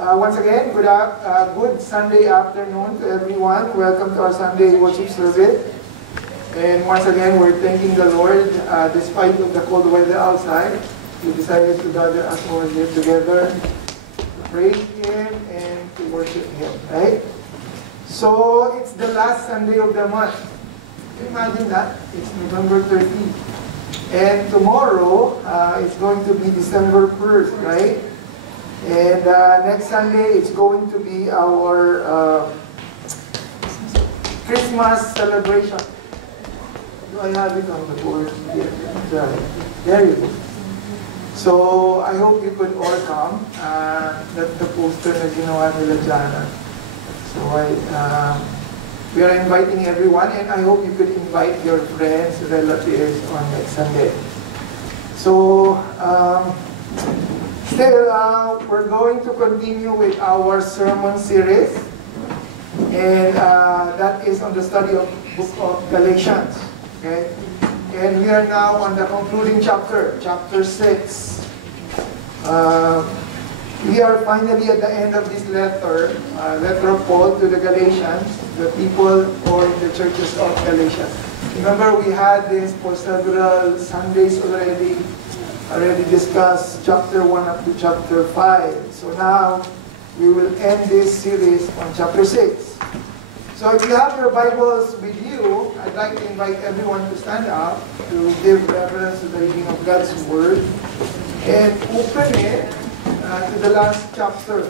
Once again, good Sunday afternoon to everyone. Welcome to our Sunday worship service. And once again, we're thanking the Lord, despite of the cold weather outside, we decided to gather us all here together to praise Him and to worship Him, right? So, it's the last Sunday of the month. Can you imagine that? It's November 13th. And tomorrow, it's going to be December 1st, right? And next Sunday, it's going to be our Christmas celebration. Do I have it on the board? Yeah. There you go. So, I hope you could all come. That's the poster na ginawa nila Jana. So, we are inviting everyone, and I hope you could invite your friends, relatives on next Sunday. So, still, we're going to continue with our sermon series, and that is on the study of book of Galatians. Okay, and we are now on the concluding chapter, chapter 6. We are finally at the end of this letter, letter of Paul to the Galatians, the people or the churches of Galatia. Remember, we had this for several Sundays already discussed chapter 1 up to chapter 5. So now, we will end this series on chapter 6. So if you have your Bibles with you, I'd like to invite everyone to stand up to give reverence to the reading of God's Word and open it to the last chapter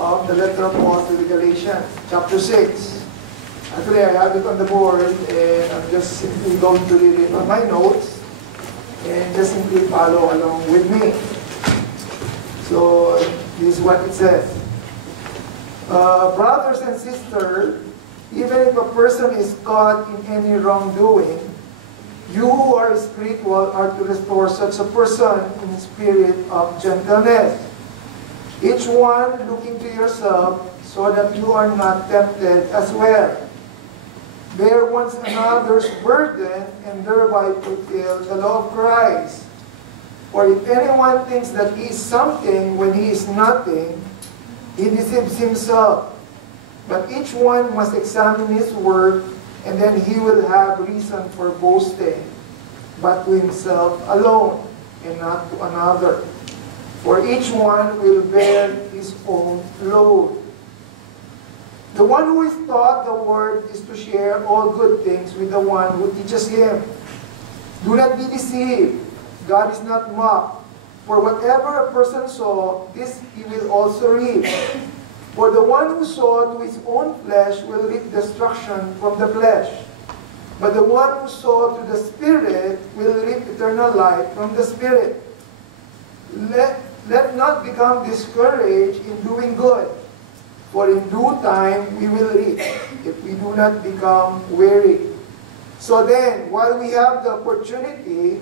of the letter of Paul to the Galatians, chapter 6. Actually, I have it on the board, and I'm just simply going to read it on my notes, and just simply follow along with me. So, this is what it says. Brothers and sisters, even if a person is caught in any wrongdoing, you who are spiritual are to restore such a person in spirit of gentleness. Each one looking to yourself so that you are not tempted as well. Bear one another's burden and thereby fulfill the law of Christ. For if anyone thinks that he is something when he is nothing, he deceives himself. But each one must examine his work, and then he will have reason for boasting, but to himself alone, and not to another. For each one will bear his own load. The one who is taught the word is to share all good things with the one who teaches him. Do not be deceived. God is not mocked. For whatever a person sow, this he will also reap. For the one who sowed to his own flesh will reap destruction from the flesh. But the one who sowed to the Spirit will reap eternal life from the Spirit. Let not become discouraged in doing good, for in due time we will reap, if we do not become weary. So then, while we have the opportunity,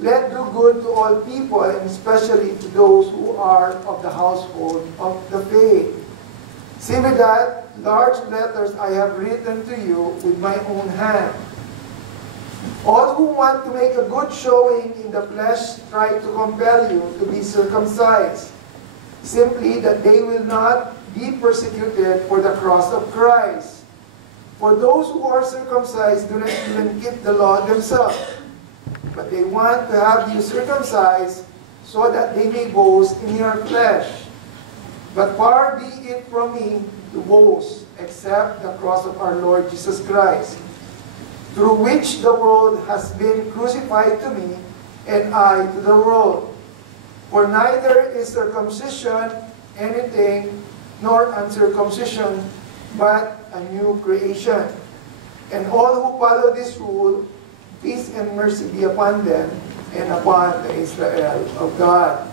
let do good to all people, and especially to those who are of the household of the faith. See with that, large letters I have written to you with my own hand. All who want to make a good showing in the flesh try to compel you to be circumcised, simply that they will not be persecuted for the cross of Christ. For those who are circumcised do not even keep the law themselves, but they want to have you circumcised so that they may boast in your flesh. But far be it from me to boast, except the cross of our Lord Jesus Christ, through which the world has been crucified to me, and I to the world. For neither is circumcision anything, nor uncircumcision, but a new creation. And all who follow this rule, peace and mercy be upon them, and upon the Israel of God.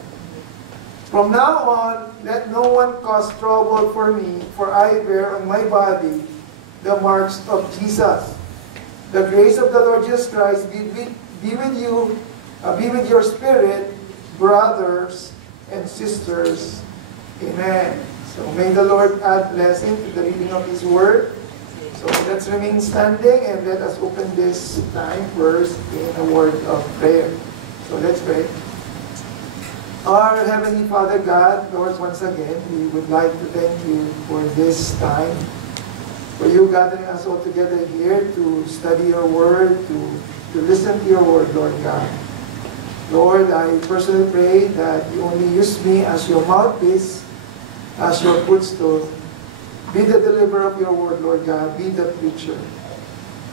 From now on, let no one cause trouble for me, for I bear on my body the marks of Jesus. The grace of the Lord Jesus Christ be with you, be with your spirit, brothers and sisters. Amen. So may the Lord add blessing to the reading of His Word. So let's remain standing and let us open this time first in a word of prayer. So let's pray. Our Heavenly Father God, Lord, once again, we would like to thank you for this time, for you gathering us all together here to study your word, to listen to your word, Lord God. Lord, I personally pray that you only use me as your mouthpiece, as your footstool. Be the deliverer of your word, Lord God. Be the preacher.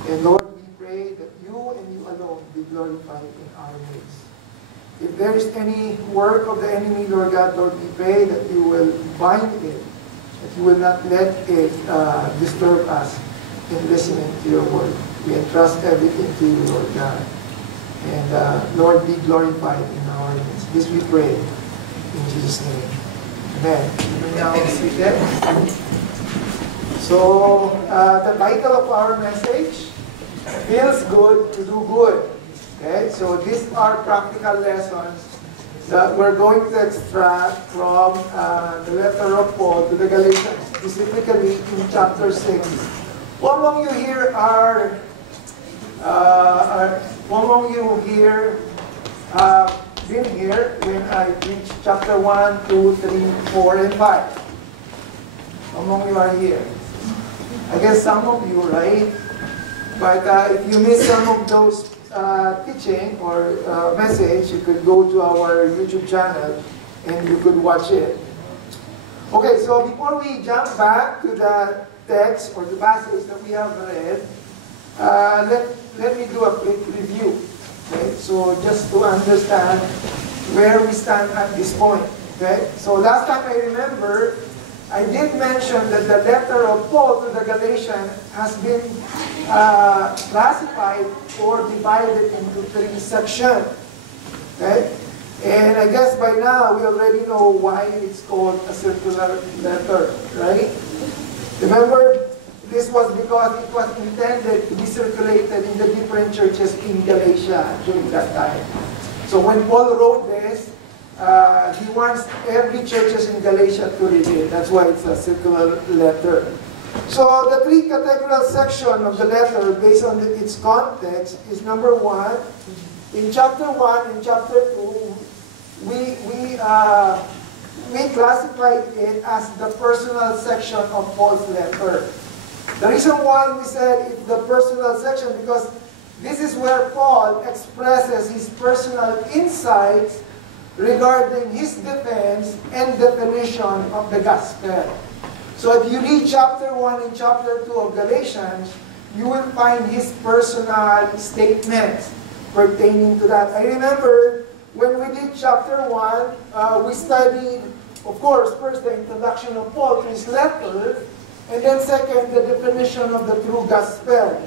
And Lord, we pray that you and you alone be glorified in our midst. If there is any work of the enemy, Lord God, Lord, we pray that you will bind it, that you will not let it disturb us in listening to your word. We entrust everything to you, Lord God. And Lord, be glorified in our midst. This we pray in Jesus' name. Amen. You may now be seated. So, the title of our message, Feels Good to Do Good. Okay, so these are practical lessons that we're going to extract from the letter of Paul to the Galatians, specifically in chapter 6. Who among you here who among you here been here when I preach chapter 1, 2, 3, 4, and 5? How among you are here? I guess some of you, right? But if you miss some of those teaching or message, you could go to our YouTube channel and you could watch it. Okay, so before we jump back to the text or the passage that we have read, let me do a quick review. Okay, so just to understand where we stand at this point. Okay, so last time I remember, I did mention that the letter of Paul to the Galatians has been classified or divided into 3 sections. Okay? And I guess by now we already know why it's called a circular letter, right? Remember, this was because it was intended to be circulated in the different churches in Galatia during that time. So when Paul wrote this, he wants every churches in Galatia to read it. That's why it's a circular letter. So the 3 categorical section of the letter, based on its context, is number 1. In chapter 1 and chapter 2, we classified it as the personal section of Paul's letter. The reason why we said it's the personal section, because this is where Paul expresses his personal insights regarding his defense and definition of the gospel. So if you read chapter 1 and chapter 2 of Galatians, you will find his personal statements pertaining to that. I remember when we did chapter 1, we studied, of course, first the introduction of Paul to his letter, and then second, the definition of the true gospel,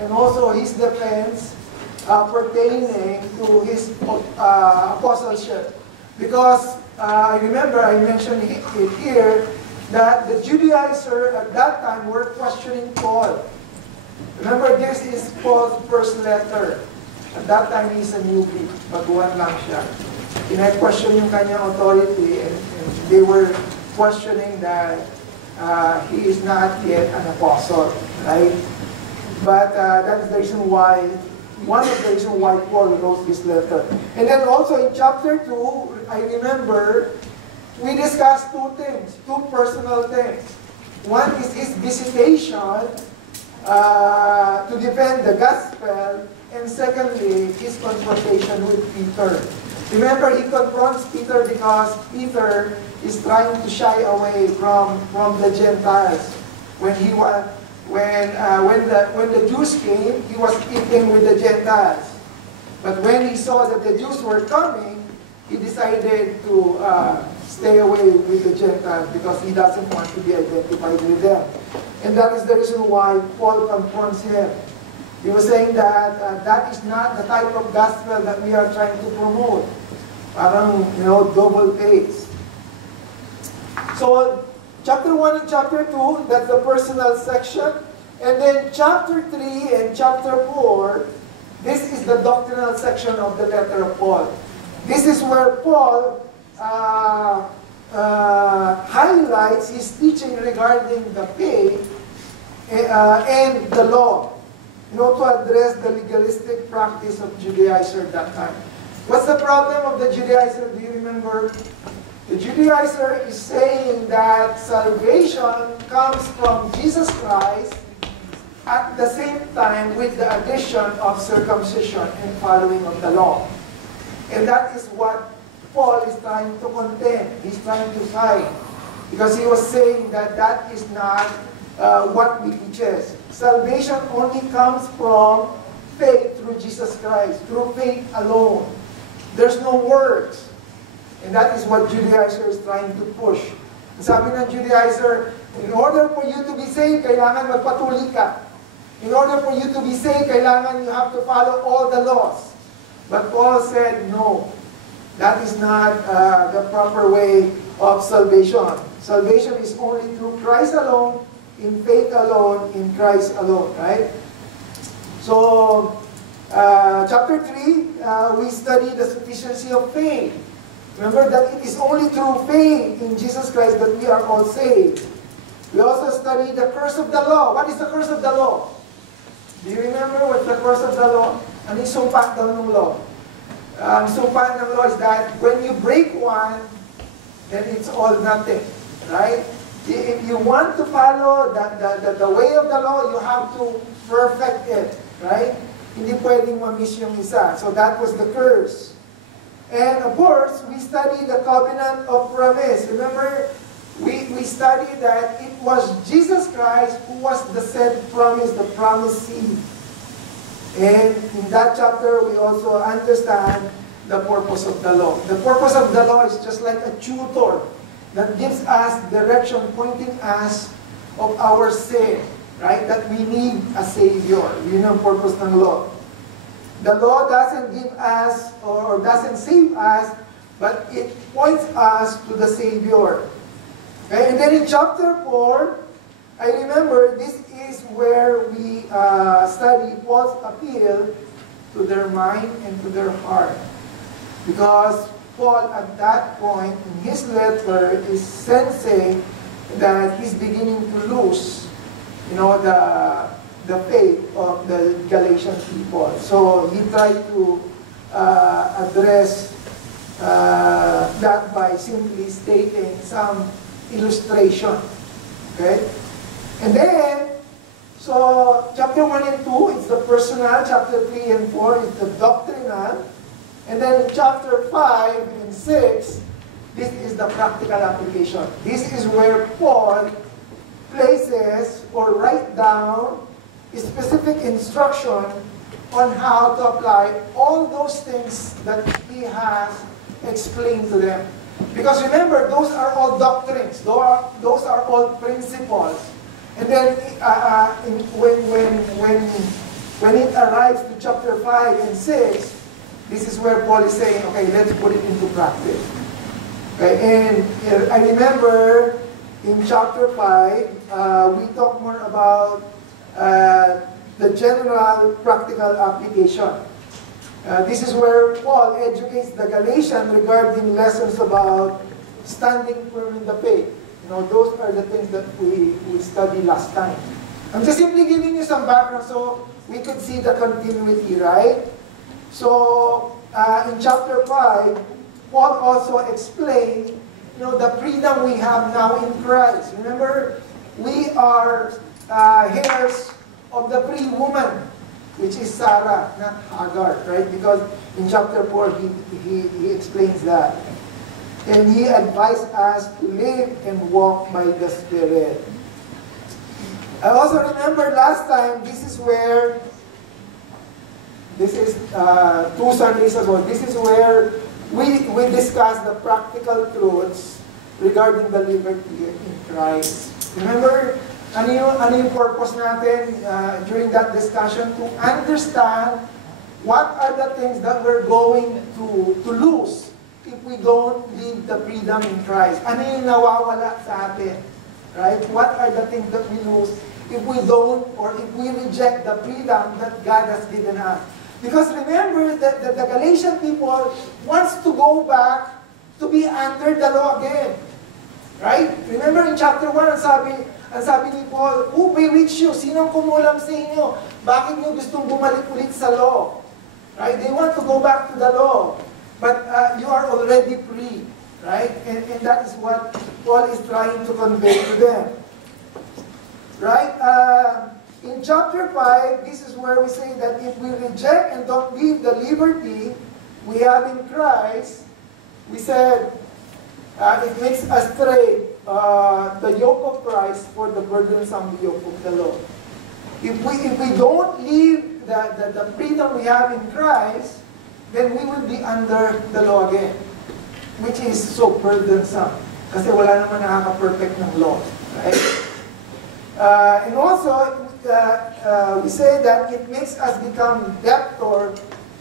and also his defense pertaining to his apostleship. Because I remember I mentioned it here that the Judaizers at that time were questioning Paul. Remember, this is Paul's first letter. At that time, he's a newbie. Baguhan lang siya. Ina-question yung kanyang authority, and they were questioning that he is not yet an apostle, right? But that's the reason why, one of the reasons why Paul wrote this letter. And then also in chapter 2, I remember, we discussed 2 things, 2 personal things. One is his visitation to defend the gospel, and secondly, his confrontation with Peter. Remember, he confronts Peter because Peter is trying to shy away from the Gentiles. When the Jews came, he was eating with the Gentiles. But when he saw that the Jews were coming, he decided to stay away with the Gentiles because he doesn't want to be identified with them. And that is the reason why Paul confronts him. He was saying that that is not the type of gospel that we are trying to promote. Parang, double pace. So, chapter 1 and chapter 2, that's the personal section. And then chapter 3 and chapter 4, this is the doctrinal section of the letter of Paul. This is where Paul highlights his teaching regarding the faith and the law, to address the legalistic practice of Judaizers at that time. What's the problem of the Judaizer? Do you remember? The Judaizer is saying that salvation comes from Jesus Christ at the same time with the addition of circumcision and following of the law. And that is what Paul is trying to contend. He's trying to fight. Because he was saying that that is not what we teaches. Salvation only comes from faith through Jesus Christ, through faith alone. There's no works. And that is what Judaizer is trying to push. Sabi ng Judaizer, in order for you to be saved, kailangan magpatuli ka. In order for you to be saved, kailangan you have to follow all the laws. But Paul said, no, that is not the proper way of salvation. Salvation is only through Christ alone, in faith alone, in Christ alone, right? So, chapter 3, we study the sufficiency of faith. Remember that it is only through faith in Jesus Christ that we are all saved. We also study the curse of the law. What is the curse of the law? Do you remember what's the curse of the law? Ano yung sumpa daw ng law? Sumpa ng law is that when you break one, then it's all nothing. Right? If you want to follow the way of the law, you have to perfect it. Right? Hindi pwedeng ma-miss yung isa. So that was the curse. And of course, we studied the covenant of promise. Remember, we studied that it was Jesus Christ who was the said promise, the promised seed. And in that chapter, we also understand the purpose of the law. The purpose of the law is just like a tutor that gives us direction, pointing us of our sin, right? That we need a Savior. Yun ang purpose ng law. The law doesn't give us or doesn't save us, but it points us to the Savior. Okay? And then in chapter 4, I remember this is where we study Paul's appeal to their mind and to their heart. Because Paul at that point in his letter is sensing that he's beginning to lose, the faith of the Galatian people. So he tried to address that by simply stating some illustration. Okay? And then, so chapter 1 and 2 is the personal, chapter 3 and 4 is the doctrinal, and then chapter 5 and 6, this is the practical application. This is where Paul places or write down a specific instruction on how to apply all those things that he has explained to them. Because remember, those are all doctrines. Those are all principles. And then when it arrives to chapter 5 and 6, this is where Paul is saying, okay, let's put it into practice. Okay, and I remember in chapter 5, we talk more about the general practical application. This is where Paul educates the Galatians regarding lessons about standing firm in the faith. Those are the things that we studied last time. I'm just simply giving you some background so we could see the continuity, right? So, in chapter 5, Paul also explained, the freedom we have now in Christ. Remember, we are heirs of the free woman, which is Sarah, not Hagar, right? Because in chapter 4, he explains that. And he advised us to live and walk by the Spirit. I also remember last time, this is 2 Sundays ago, this is where we discussed the practical truths regarding the liberty in Christ. Remember, ano yung purpose natin during that discussion? To understand what are the things that we're going to lose if we don't live the freedom in Christ. Ano yung nawawala sa atin? Right? What are the things that we lose if we don't or if we reject the freedom that God has given us? Because remember that the Galatian people wants to go back to be under the law again. Right? Remember in chapter 1, ang sabi ni Paul, who bewitched you? Sinong kumulam sa inyo? Bakit nyo gustong bumalik ulit sa law? Right? They want to go back to the law. but you are already free, right? And that is what Paul is trying to convey to them. Right? In chapter 5, this is where we say that if we reject and don't live the liberty we have in Christ, we said it makes us trade the yoke of Christ for the burdensome yoke of the law. If we don't live the freedom we have in Christ, then we will be under the law again, which is so burdensome. Kasi wala naman nakaka-perfect ng law. Right? And also, we say that it makes us become debtor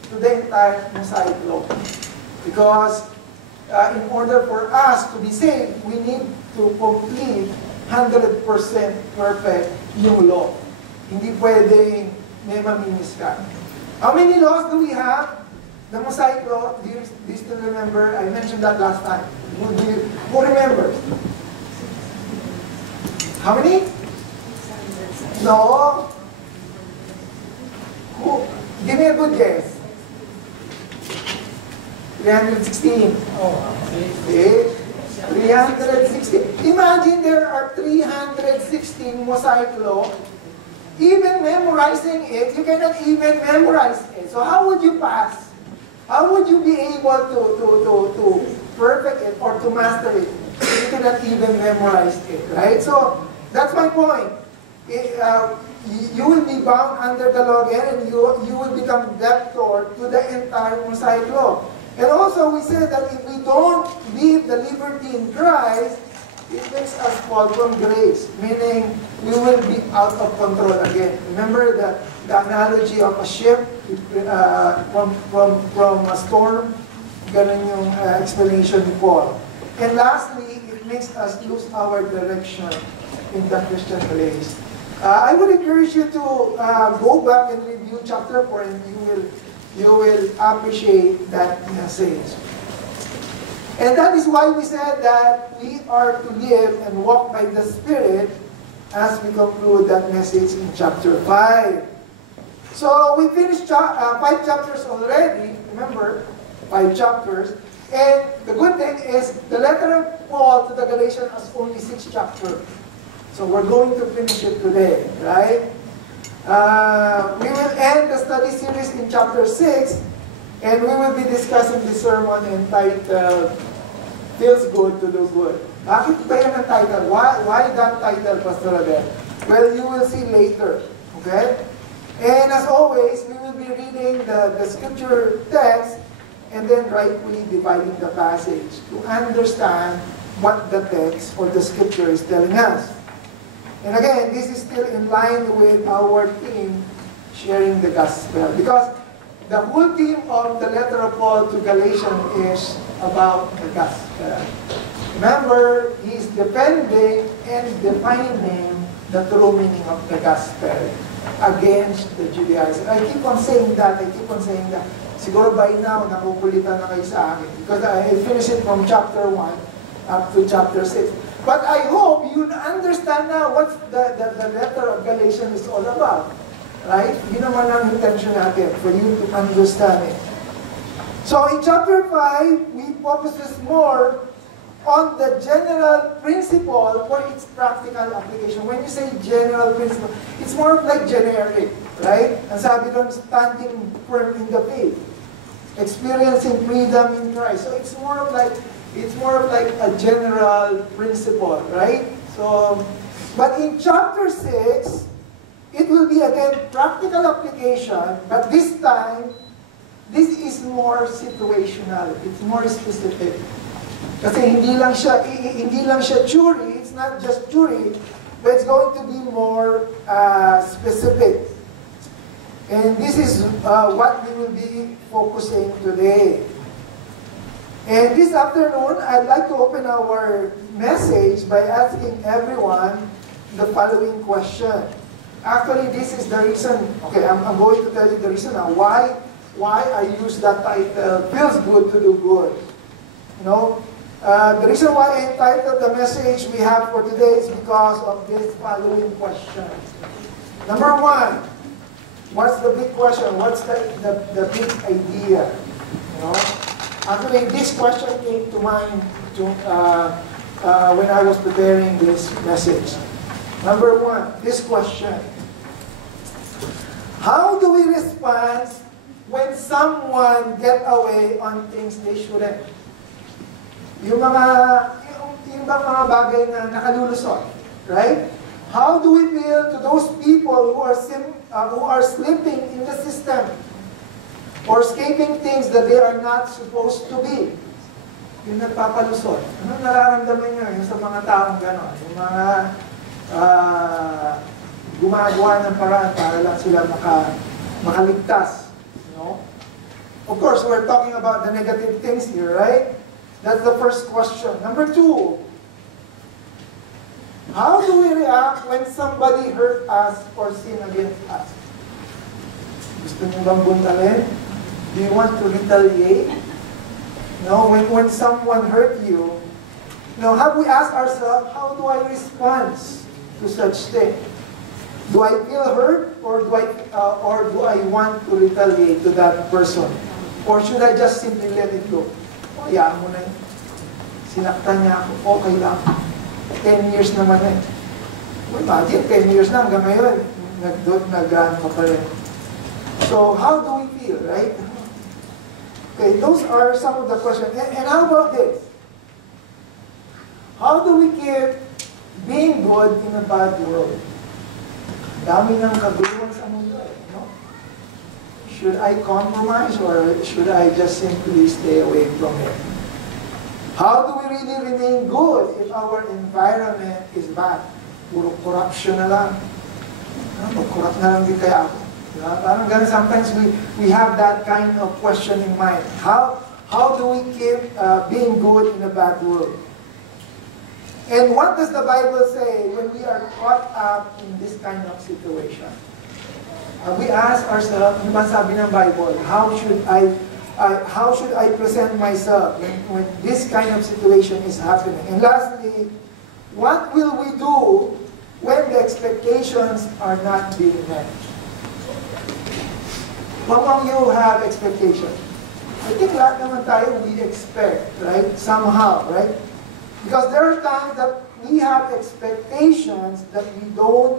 to the entire Mosaic law. Because in order for us to be saved, we need to complete 100% perfect yung law. Hindi pwedeng may mamimis ka. How many laws do we have? The Mosaic law, do you still remember? I mentioned that last time. Who remembers? How many? No. Who? Give me a good guess. 316. Oh, okay. 316. Imagine there are 316 Mosaic law. Even memorizing it, you cannot even memorize it. So how would you pass? How would you be able to perfect it or to master it if you cannot even memorize it, right? So that's my point. You will be bound under the law again, and you will become debtor to the entire Mosaic law. And also we say that if we don't live the liberty in Christ, it makes us fall from grace, meaning we will be out of control again. Remember the analogy of a ship from a storm? Ganun yung explanation ni Paul. And lastly, it makes us lose our direction in the Christian race. I would encourage you to go back and review chapter 4, and you will appreciate that message. And that is why we said that we are to live and walk by the Spirit as we conclude that message in chapter 5. So we finished 5 chapters already. Remember, 5 chapters. And the good thing is the letter of Paul to the Galatians has only 6 chapters. So we're going to finish it today, right? We will end the study series in chapter 6, and we will be discussing the sermon entitled, Feels Good to Do Good. Bakit ba yan ang title? Why that title, Pastor Adel? Well, you will see later. Okay? And as always, we will be reading the scripture text and then rightfully dividing the passage to understand what the text or the scripture is telling us. And again, this is still in line with our theme, sharing the gospel. Because the whole theme of the letter of Paul to Galatians is about the gospel. Remember, he's defending and defining the true meaning of the gospel against the Judaizers. I keep on saying that. Siguro by now, nakukulitan na kayo sa akin. Because I finished it from chapter 1 up to chapter 6. But I hope you understand now what the letter of Galatians is all about. Right? Yun naman ang intention natin, for you to understand it. So in chapter 5, we focuses more on the general principle for its practical application. When you say general principle, it's more of like generic, right? Ang sabi doon, standing firm in the faith, experiencing freedom in Christ. So it's more of like a general principle, right? So, but in chapter 6, it will be again practical application, but this time, this is more situational. It's more specific. Kasi hindi lang siya theory, it's not just theory, but it's going to be more specific. And this is what we will be focusing today. And this afternoon, I'd like to open our message by asking everyone the following question. Actually, this is the reason, okay, I'm going to tell you the reason now why I use that title, Feels Good to Do Good. You know, the reason why I entitled the message we have for today is because of this following question. Number 1, what's the big question? What's the big idea? You know? Actually, this question came to mind when I was preparing this message. Number one, this question. How do we respond when someone get away on things they shouldn't? Yung bang mga bagay na nakalulusot, right? How do we feel to those people who are slipping in the system or escaping things that they are not supposed to be? Yung nagpapalusot. Anong nararamdaman nyo yung sa mga taong gano'n? Yung mga gumagawa ng paraan para lang sila makaligtas. You know? Of course, we're talking about the negative things here, right? That's the first question. Number two, how do we react when somebody hurt us or sin against us? Gusto niyo bang buntalin? Do you want to retaliate? No, when someone hurt you, have we asked ourselves, how do I respond to such thing? Do I feel hurt or do I want to retaliate to that person? Or should I just simply let it go? Hayaan mo na yun. Sinaktan niya ako, okay lang. 10 years naman eh. Imagine, 10 years na hanggang ngayon, nag-grant ka pa rin. So, how do we feel, right? Okay, those are some of the questions. And how about this? How do we keep being good in a bad world? Dami ng kaguluhan sa mundo, no? Should I compromise or should I just simply stay away from it? How do we really remain good if our environment is bad? Puro corruption na lang. Mag-corrupt na lang din kaya ako. Parang ganun, sometimes we have that kind of question in mind. How do we keep being good in a bad world? And what does the Bible say when we are caught up in this kind of situation? We ask ourselves, ano ba sabi ng Bible? How should I present myself when this kind of situation is happening? And lastly, what will we do when the expectations are not being met? Among you have expectations. I think lahat naman tayo we expect, right? Somehow, right? Because there are times that we have expectations that we don't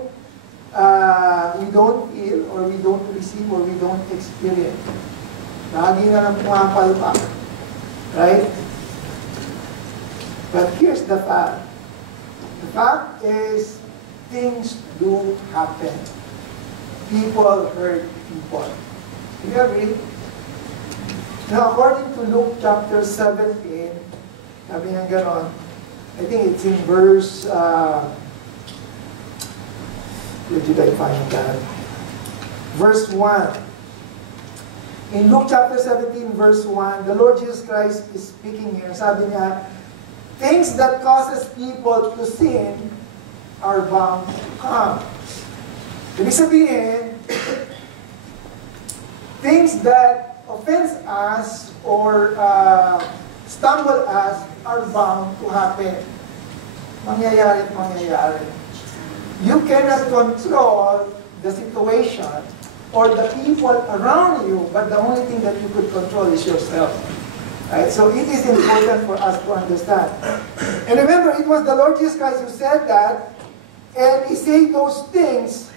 feel or we don't receive or we don't experience. Lagi na lang pumapalpak. Right? But here's the fact. The fact is, things do happen. People hurt people. Do you agree? Now, according to Luke chapter 17, sabi nga ganon, I think it's in verse, where did I find that? Verse 1. In Luke chapter 17, verse 1, the Lord Jesus Christ is speaking here. Sabi niya, things that causes people to sin are bound to come. Ibig sabihin, things that offense us or stumble us are bound to happen. Mangyayari at mangyayari. You cannot control the situation or the people around you, but the only thing that you could control is yourself. Right? So it is important for us to understand. And remember, it was the Lord Jesus Christ who said that, and He said those things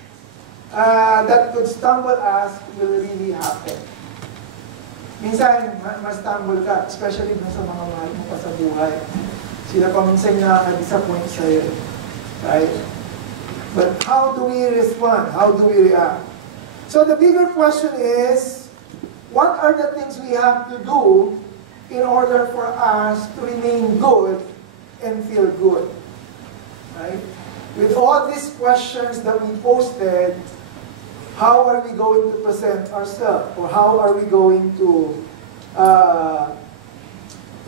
that could stumble us will really happen. Minsan, ma-stumble ka, especially dun sa mga mahal mo pa sa buhay. Sila pa minsan nakaka-disappoint sa'yo. Right? But how do we respond? How do we react? So the bigger question is, what are the things we have to do in order for us to remain good and feel good? Right? With all these questions that we posted, how are we going to present ourselves? Or how are we going to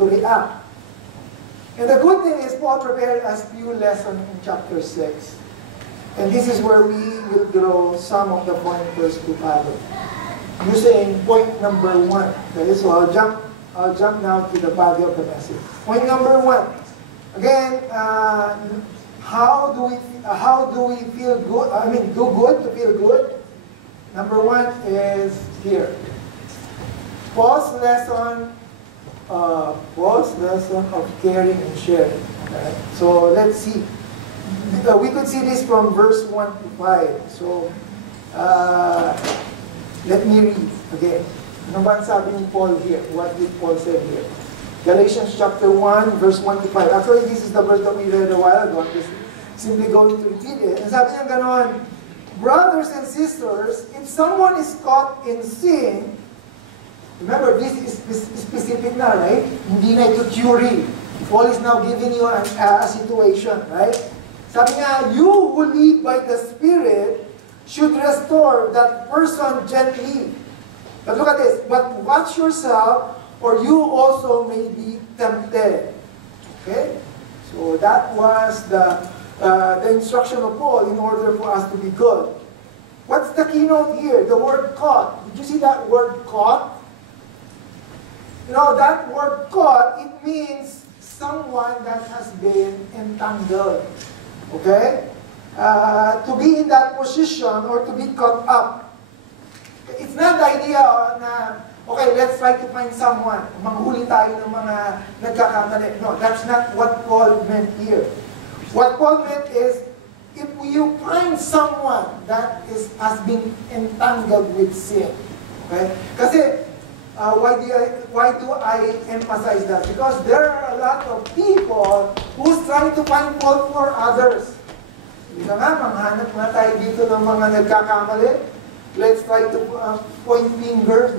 react? And the good thing is Paul prepared us few lessons in chapter 6. And this is where we will draw some of the pointers to follow. Using point number 1. Okay, so I'll jump now to the body of the message. Point number 1. Again, how do we feel good? I mean, do good to feel good. Number 1 is here. Paul's lesson Paul's lesson of caring and sharing. Okay? So let's see. We could see this from verse 1 to 5. So, let me read again. Ano ba ang sabi ni Paul here? What did Paul say here? Galatians chapter 1, verse 1 to 5. Actually, this is the verse that we read a while ago. I'm just simply going to repeat it. And sabi niya ganon, brothers and sisters, if someone is caught in sin, remember, this is specific na, right? Hindi na ito theory. Paul is now giving you a situation, right? Sabi niya, you who live by the Spirit should restore that person gently. But look at this. But watch yourself, or you also may be tempted. Okay? So that was the instruction of Paul in order for us to be good. What's the keynote here? The word caught. Did you see that word caught? You know, that word caught, it means someone that has been entangled. Okay? To be in that position or to be caught up. It's not the idea na, okay, let's try to find someone. Manghuli tayo ng mga nagkakamali. No, that's not what Paul meant here. What Paul meant is, if you find someone that has been entangled with sin. Okay? Kasi, why do I emphasize that? Because there are a lot of people who's trying to find fault for others. Hindi nga, manghanap nga tayo dito ng mga nagkakamali. Let's try to point fingers.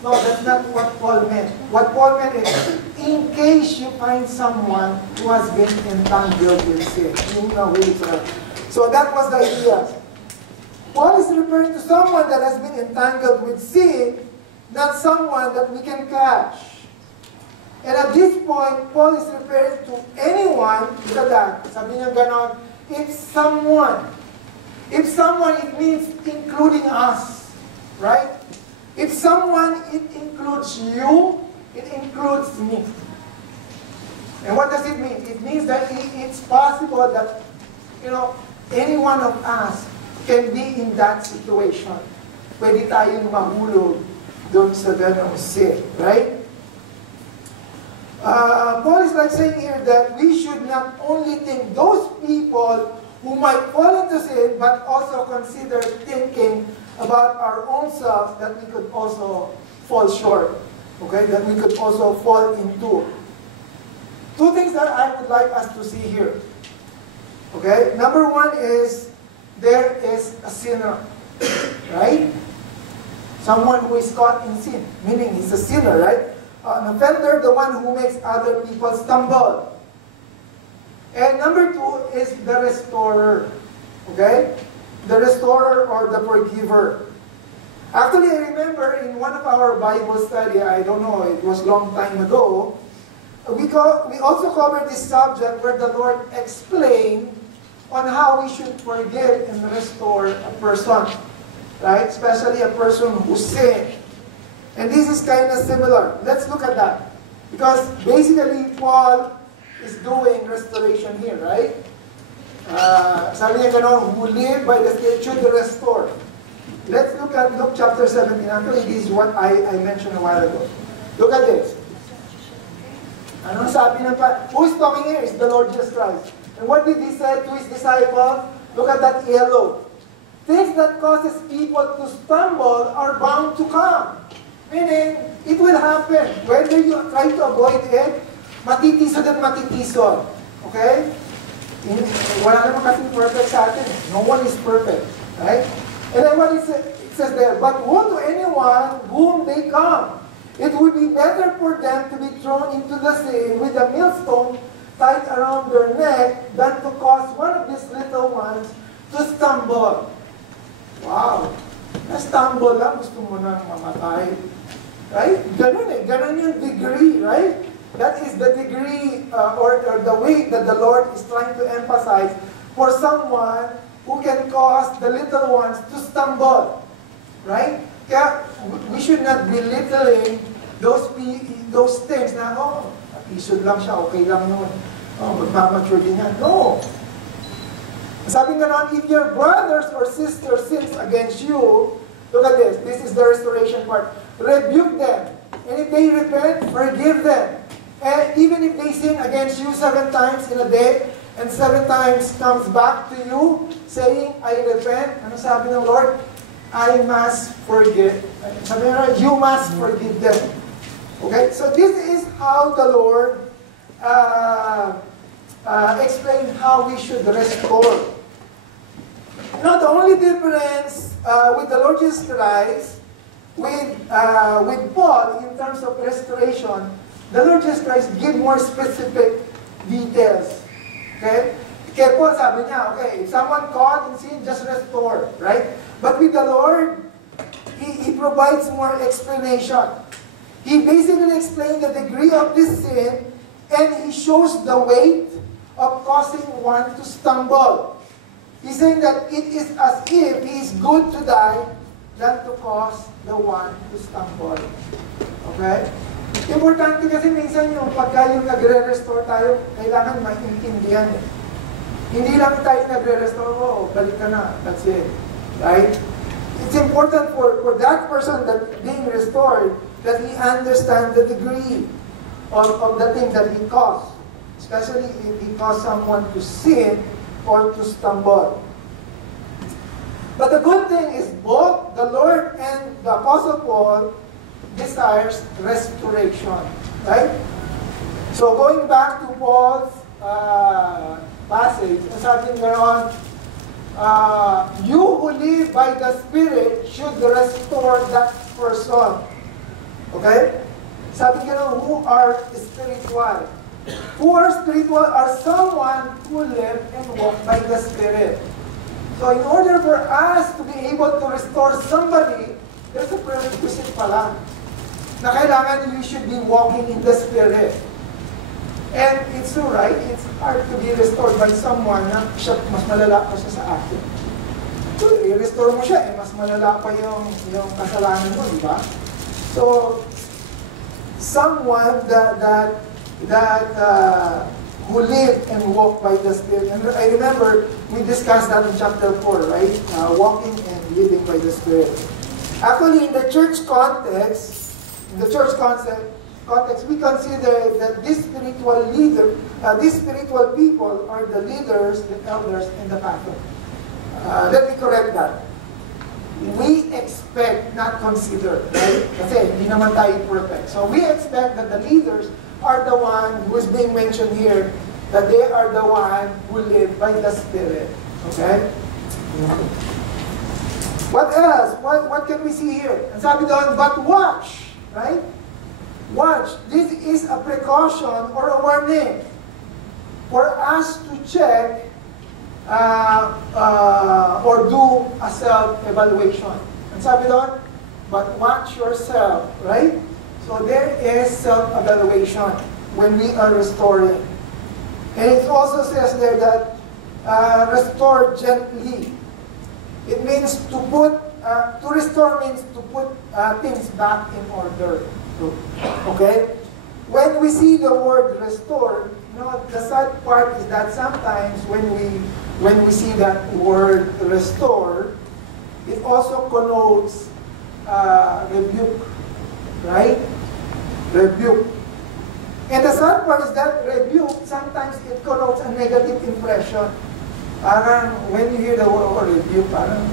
No, that's not what Paul meant. What Paul meant is, in case you find someone who has been entangled with sin. So that was the idea. Paul is referring to someone that has been entangled with sin, not someone that we can catch. And at this point, Paul is referring to anyone, look at that, sabi niya ganon, if someone, it means including us, right? If someone, it includes you, it includes me. And what does it mean? It means that it's possible that, you know, any one of us can be in that situation. Pwede tayong mahulog doon sa ganong sin, right? Paul is like saying here that we should not only think those people who might fall into sin, but also consider thinking about our own selves that we could also fall short. Okay? That we could also fall into. Two things that I would like us to see here. Okay? Number one is, there is a sinner. Right? Someone who is caught in sin. Meaning, he's a sinner, right? An offender, the one who makes other people stumble. And number two is the restorer. Okay? The restorer or the forgiver. Actually, I remember in one of our Bible study, I don't know, it was a long time ago, we also covered this subject where the Lord explained on how we should forgive and restore a person. Right? Especially a person who sinned. And this is kind of similar. Let's look at that. Because basically, Paul is doing restoration here, right? Sabi niya gano'n, who live by the Spirit should restore. Let's look at Luke chapter 17. Actually, this is what I mentioned a while ago. Look at this. Ano sabi ng who is talking here is the Lord Jesus Christ. And what did he say to his disciples? Look at that yellow. Things that causes people to stumble are bound to come. Meaning, it will happen. Whether you try to avoid it, matitisod at matitisod. Okay? Wala naman kasing perfect sa atin. No one is perfect. Right? And then what it says there, but woe to anyone whom they come. It would be better for them to be thrown into the sea with a millstone tied around their neck than to cause one of these little ones to stumble. Wow! Na-stumble lang, gusto mo nang mamatay. Right? Ganun eh. Ganun yung degree, right? That is the degree or the way that the Lord is trying to emphasize for someone who can cause the little ones to stumble. Right? Kaya we should not be belittling those things na, oh, isod lang siya, okay lang yun. Oh, magmamature din yan. No! Sabi nga naman, if your brothers or sisters sins against you, look at this. This is the restoration part. Rebuke them. And if they repent, forgive them. And even if they sin against you 7 times in a day, and 7 times comes back to you, saying, I repent, ano sabi ng Lord? I must forgive. Sabi nga, you must forgive them. Okay? So this is how the Lord explained how we should restore. You know, the only difference with the Lord Jesus Christ, with Paul, in terms of restoration, the Lord Jesus Christ give more specific details. Okay? Kaya Paul sabi niya, okay, if someone caught in sin, just restore. Right? But with the Lord, He provides more explanation. He basically explained the degree of this sin, and He shows the weight of causing one to stumble. He's saying that it is as if He is good to die than to cause the one to stumble. Okay? Importante kasi minsan yung pagka yung nagre-restore tayo, kailangan maintindihan. Hindi lang tayo nagre-restore, oh, balik ka na, that's it. Right? It's important for that person that being restored that he understands the degree of the thing that he caused. Especially if he caused someone to sin or to stumble. But the good thing is both the Lord and the Apostle Paul desires restoration. Right? So going back to Paul's passage, sabi niya ron, you who live by the Spirit should restore that person. Okay? Sabi niya ron, who are spiritual. Who are spiritual are someone who live and walk by the Spirit. So in order for us to be able to restore somebody, there's a prerequisite pala na kailangan you should be walking in the Spirit. And it's so right, it's hard to be restored by someone na siya, mas malala pa siya sa akin. So, i-restore mo siya, mas malala pa yung kasalanan mo, di ba? So, someone who live and walk by the Spirit. And I remember we discussed that in chapter 4, right? Walking and living by the Spirit. Actually, in the church context, we consider that these spiritual people are the leaders, the elders, and the pastor. Let me correct that. We expect, not consider, right? Kasi hindi naman tayo perfect. So we expect that the leaders are the one who is being mentioned here, that they are the one who live by the Spirit. Okay? What else? What can we see here? And sabi doon, but watch, right? Watch. This is a precaution or a warning for us to check or do a self-evaluation. And sabi doon, but watch yourself, right? So there is self-evaluation when we are restoring. And it also says there that restore gently. It means to restore means to put things back in order. Okay? When we see the word restore, the sad part is that sometimes when we see that word restore, it also connotes rebuke. Right? Rebuke. And the sad part is that rebuke, sometimes it connotes a negative impression. Parang, when you hear the word rebuke, parang,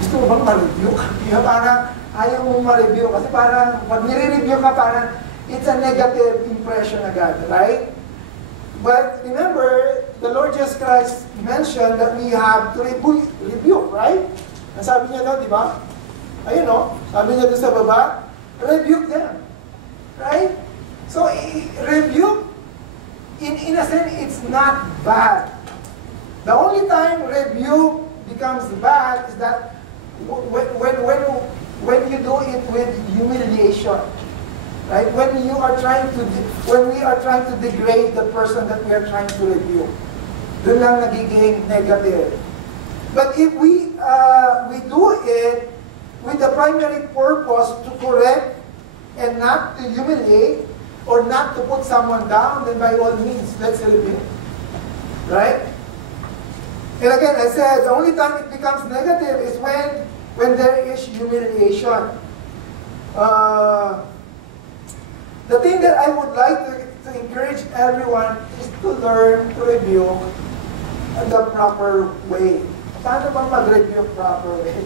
gusto mo bang ma-rebuke? Parang, ayaw mo ma-rebuke. Kasi parang, pag nire-review ka, parang, it's a negative impression agad, right? But remember, the Lord Jesus Christ mentioned that we have to rebuke, right? Ang sabi niya doon, di ba? Ayun sabi niya doon sa baba, rebuke them. Right? So, rebuke, in a sense, it's not bad. The only time rebuke becomes bad is that when you do it with humiliation. Right? When we are trying to degrade the person that we are trying to rebuke. Doon lang nagiging negative. But if we do it with the primary purpose to correct and not to humiliate or not to put someone down, then by all means, let's rebuke. Right? And again, I said, the only time it becomes negative is when there is humiliation. The thing that I would like to encourage everyone is to learn to rebuke the proper way. Paano ba mag-rebuke proper way?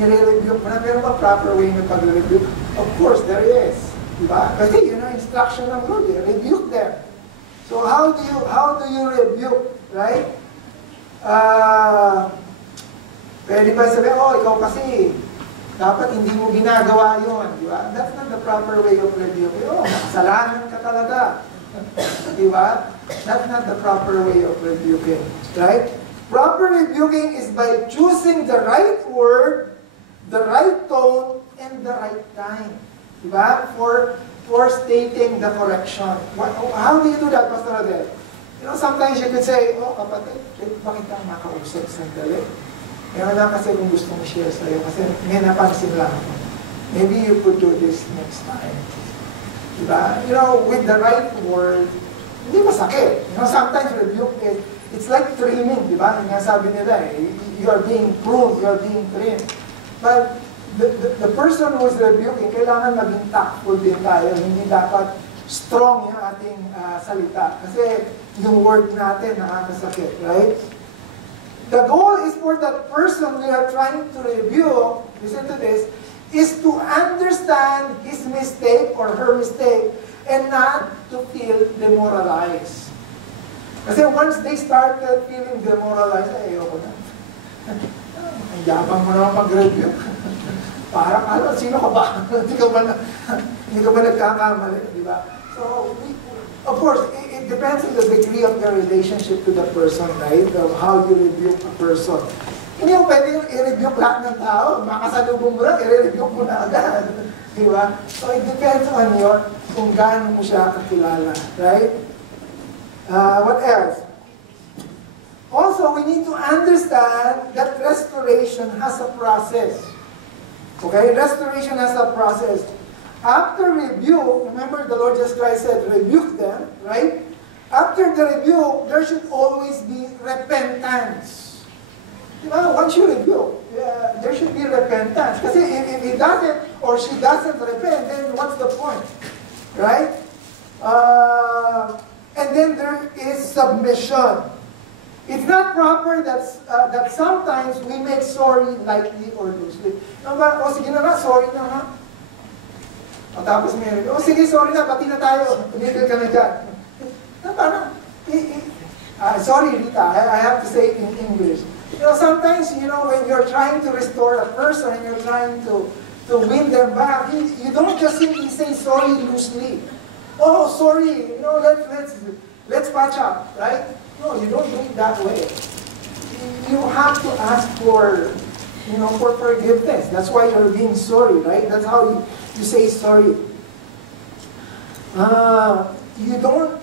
Nire-rebuke mo na, meron ba proper way ng pag-rebuke? Of course, there is. Diba? Kasi yun ang instruction ng Lord, rebuke them. So how do you rebuke? Right? Pwede ba sabihin, oh, ikaw kasi, dapat hindi mo ginagawa yun. Diba? That's not the proper way of rebuking. Oh, makasalanan ka talaga. Diba? That's not the proper way of rebuking. Right? Proper rebuking is by choosing the right word, the right tone, and the right time. Diba? For stating the correction. How do you do that, Pastor Adel? You know, sometimes you could say, oh, kapatid, bakit ka makausap sandali? Meron lang kasi kung gusto mo share sa'yo kasi may napansin lang ako. Maybe you could do this next time. Diba? You know, with the right word, hindi masakit. You know, sometimes rebuke it, it's like trimming, diba? Yung sabi nila, you are being pruned, you are being trimmed. But the person who is rebuking, kailangan maging tactful din tayo. Hindi dapat strong yung ating salita. Kasi yung word natin nakakasakit, right? The goal is for that person we are trying to rebuke, listen to this, is to understand his mistake or her mistake and not to feel demoralized. Kasi once they started feeling demoralized, ay, ayoko na. Ang yabang mo naman mag-rebuke. Parang, sino ka ba? Hindi ka ba nagkakamali, di ba? So, of course, it depends on the degree of your relationship to the person, right? Of how you rebuke a person. Hindi mo pwede i-rebuke lahat ng tao. Makasalubong mo lang, i-rebuke mo na agad. Di ba? So, it depends on you kung gaano mo siya kakilala, right? What else? Also, we need to understand that restoration has a process. Okay? Restoration has a process. After rebuke, remember the Lord Jesus Christ said, rebuke them, right? After the rebuke, there should always be repentance. Once you rebuke, there should be repentance. Because if he doesn't or she doesn't repent, then what's the point? Right? And then there is submission. It's not proper that sometimes we make sorry lightly or loosely. O sige na nga, sorry na nga. O tapos may, o sige, sorry na, pati na tayo. Tumigil ka na dyan. Parang, sorry Rita, I have to say it in English. You know, sometimes, you know, when you're trying to restore a person and you're trying to win them back, you don't just simply say sorry loosely. Oh, sorry, you know, let's patch up, right? No, you don't do it that way. You have to ask for, you know, for forgiveness. That's why you're being sorry, right? That's how you say sorry. We don't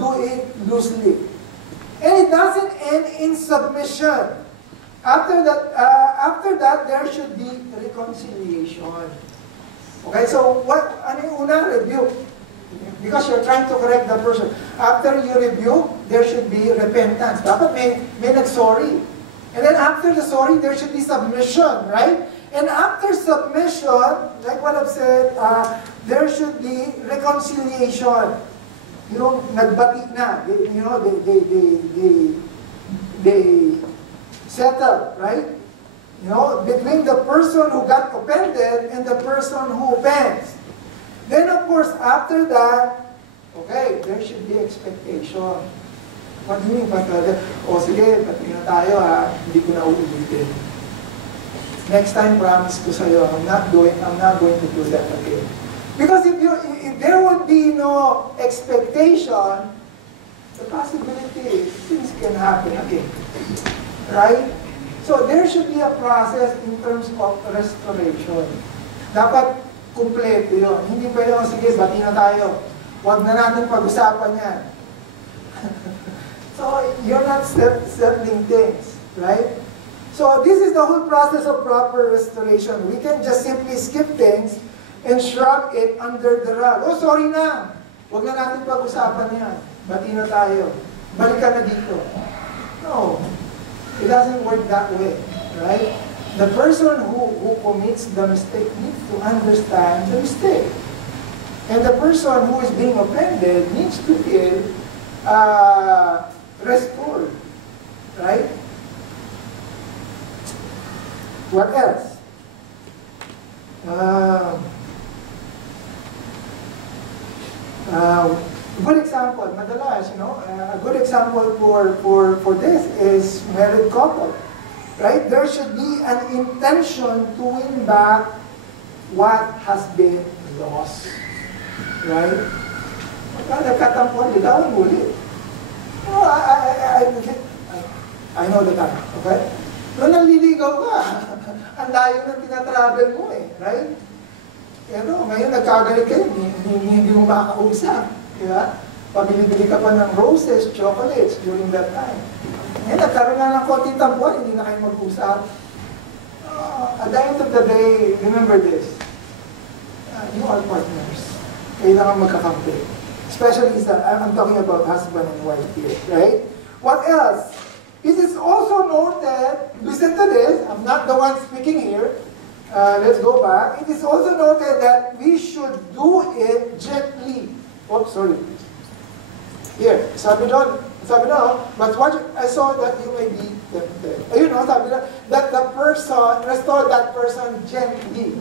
do it loosely. And it doesn't end in submission. After that, there should be reconciliation. Okay, so ano yung unang rebuke? Because you're trying to correct the person. After you rebuke, there should be repentance. Dapat may nag-sorry. And then after the sorry, there should be submission, right? And after submission, like what I've said, there should be reconciliation. You know, nagbati na. They settle, right? You know, between the person who got offended and the person who offends. Then, of course, after that, okay, there should be expectation. What do you mean, Pastor? O sige, pati na tayo ha, hindi ko na uulitin. Next time, promise ko sa'yo, I'm not going to do that again. Because if there would be no expectation, the possibility is things can happen again. Right? So there should be a process in terms of restoration. Dapat kumpleto yun. Hindi pwede, sige, bati na tayo. Huwag na natin pag-usapan yan. So, you're not settling things, right? So, this is the whole process of proper restoration. We can just simply skip things and shrug it under the rug. Oh, sorry na. Huwag na natin pag-usapan yan. Bati na tayo. Balik ka na dito. No. It doesn't work that way, right? The person who commits the mistake needs to understand the mistake. And the person who is being offended needs to feel restored. Right? What else? Good example, madalas, a good example for this is married couple. Right? There should be an intention to win back what has been lost. Right? Nagkatampuan, ligawan ulit. I know the time, okay? Noong naliligaw ka, ang layo ng tinatravel mo right? Pero ngayon nagkagalit kayo, hindi mo makakausap. Diba? Pabili-bili ka pa ng roses, chocolates during that time. Ngayon nagkaroon na ng konting tampuan, hindi na kayo mag-usap. At the end of the day, remember this. You are partners. Kailangan magkakampi. Especially, I'm talking about husband and wife here, right? What else? It is also noted, listen to this, I'm not the one speaking here. Let's go back. It is also noted that we should do it gently. Oh, sorry. Here, sabi doon, but what I saw that you may be tempted. Ayun, sabi doon, that the person, restore that person gently.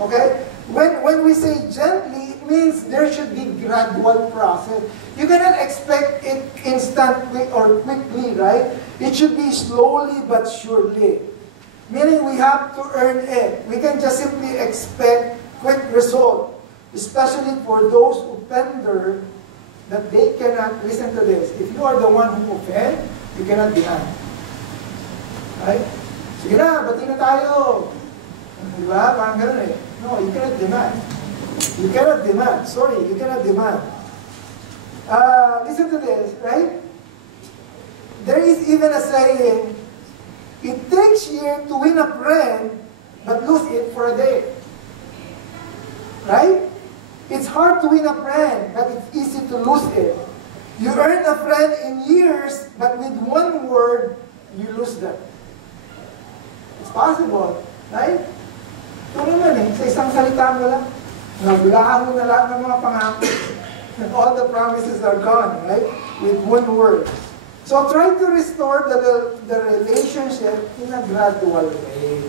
Okay? When we say gently, it means there should be gradual process. You cannot expect it instantly or quickly, right? It should be slowly but surely. Meaning we have to earn it. We can just simply expect quick result, especially for those offender that they cannot, listen to this, if you are the one who offend, you cannot deny. Right? Sige na, bati na tayo. Diba? Parang ganun No, you cannot demand. You cannot demand. Sorry, you cannot demand. Listen to this, right? There is even a saying, it takes years to win a friend, but lose it for a day. Right? It's hard to win a friend, but it's easy to lose it. You earn a friend in years, but with one word, you lose them. It's possible, right? Ito naman sa isang salita mo lang, naglaan mo na lahat ng mga pangako. And all the promises are gone, right? With one word. So try to restore the relationship in a gradual way,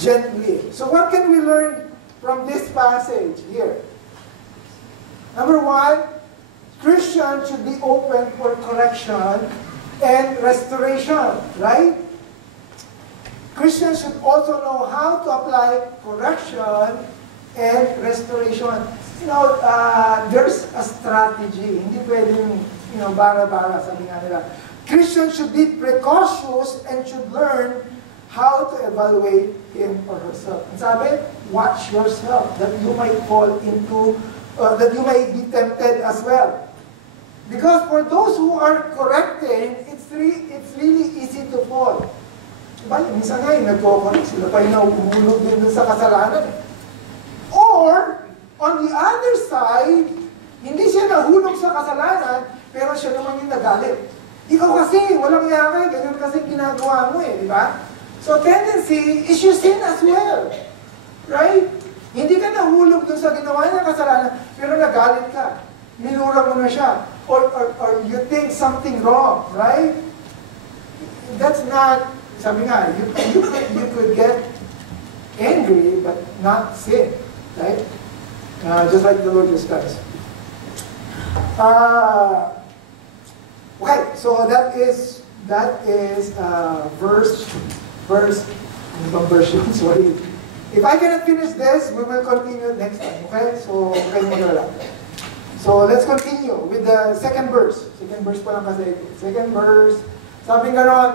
gently. So what can we learn from this passage here? Number one, Christians should be open for correction and restoration, right? Christians should also know how to apply correction and restoration. There's a strategy. Hindi pwedeng, bara-bara, sabi nga nila. Christians should be precautious and should learn how to evaluate him or herself. And sabi, watch yourself, that you might fall into, that you may be tempted as well. Because for those who are correcting, it's really easy to fall. Diba? Minsan nga nagko-correct, sila pa yung nauhulog din sa kasalanan. Or, on the other side, hindi siya nahulog sa kasalanan, pero siya naman yung nagalit. Ikaw kasi, walang yakay, ganyan kasi ginagawa mo di ba? So, tendency is you sin as well. Right? Hindi ka nahulog dun sa ginawa niya kasalanan, pero nagalit ka. Minura mo na siya. Or you think something wrong, right? That's not, sabi nga, you could get angry, but not sin. Right? Just like the Lord discussed. Okay, so that is verse. Sorry. If I cannot finish this, we will continue next time. Okay, so so let's continue with the second verse. Second verse pa lang kasi. Second verse. Sabi nga ron,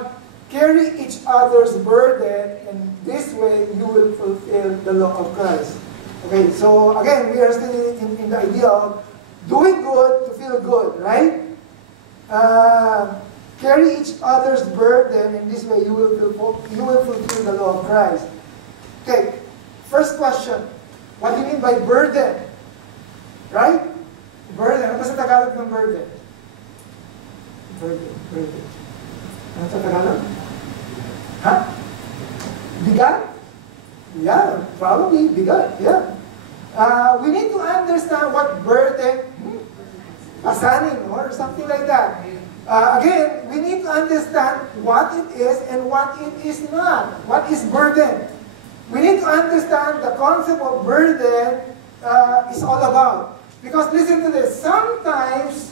carry each other's burden, and this way you will fulfill the law of Christ. Okay, so again, we are still in the idea of doing good to feel good, right? Carry each other's burden, and this way you will fulfill the law of Christ. Okay, first question. What do you mean by burden? Right? Burden. Ano pa sa Tagalog ng burden? Burden. Ano sa Tagalog? Ha? Bigat? Yeah, probably bigat, yeah. We need to understand what burden, pasanin, or something like that. Again, we need to understand what it is and what it is not. What is burden? We need to understand the concept of burden is all about. Because listen to this, sometimes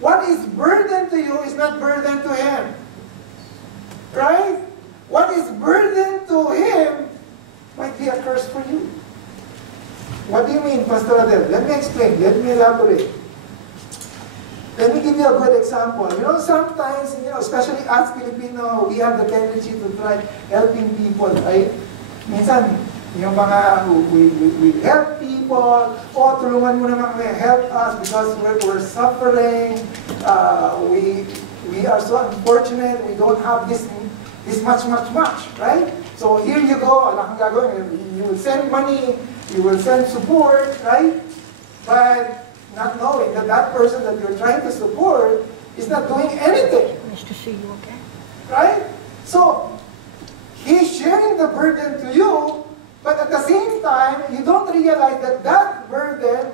what is burden to you is not burden to him. Right? What is burden to him might be a curse for you. What do you mean, Pastor Adel? Let me explain. Let me elaborate. Let me give you a good example. You know, sometimes, especially us Filipino, we have the tendency to try helping people, right? Minsan, yung mga, we help people, tulungan mo naman kami, help us because we're suffering, we are so unfortunate, we don't have this much, right? So here you go, wala kang gagawin, you will send money, you will send support, right? But not knowing that that person that you're trying to support is not doing anything. Nice to see you again. Right? So, he's sharing the burden to you, but at the same time, you don't realize that that burden,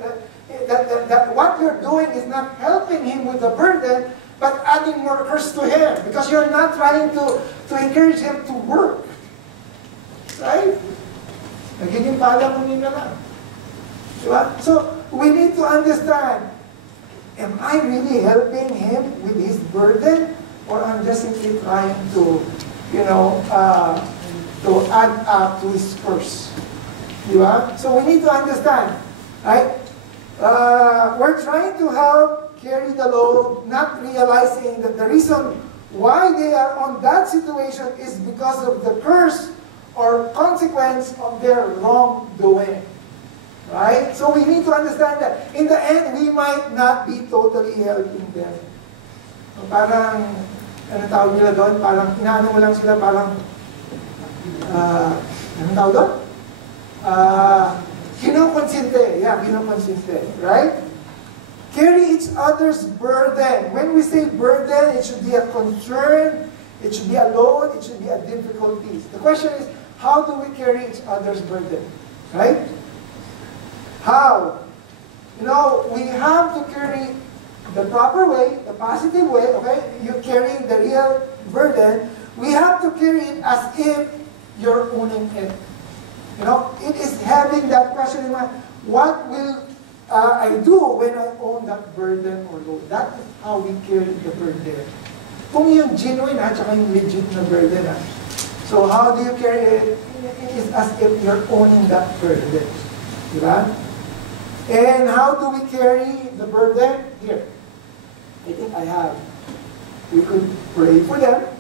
that what you're doing is not helping him with the burden, but adding more curse to him, because you're not trying to encourage him to work. Right? Nagiging palamunin na lang. Diba? So, we need to understand, am I really helping him with his burden? Or I'm just simply trying to, to add up to his curse. Diba? So, we need to understand, right? We're trying to help carry the load, not realizing that the reason why they are on that situation is because of the curse or consequence of their wrongdoing. Right? So we need to understand that in the end, we might not be totally helping them. Parang, ano tawag nila doon? Parang, inaano mo lang sila, parang, ano tawag doon? Kinukonsinte. Yeah, kinukonsinte. Right? Carry each other's burden. When we say burden, it should be a concern, it should be a load, it should be a difficulties. The question is, how do we carry each other's burden? Right? How? We have to carry the proper way, the positive way, okay? You're carrying the real burden. We have to carry it as if you're owning it. It is having that question in mind, what will I do when I own that burden or load? That is how we carry the burden. Kung yung genuine at saka yung legit na burden. So how do you carry it? It is as if you're owning that burden. Diba? And how do we carry the burden? Here. I think I have. We could pray for them.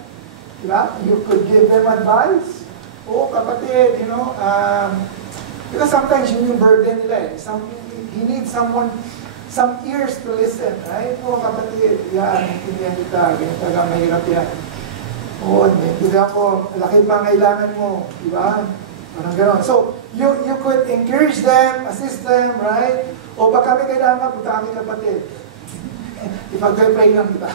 Diba? You could give them advice. Oh, kapatid, because sometimes yun yung burden nila eh. He needs someone, some ears to listen, right? Oh, kapatid, yan, intindihan kita, ganyan talaga, mahirap yan. Oo, naiintindihan ko, laki pa ang kailangan mo, di ba? Parang gano'n. So, you could encourage them, assist them, right? O baka may kailangan, punta kami kapatid. Ipag-pray lang, di ba?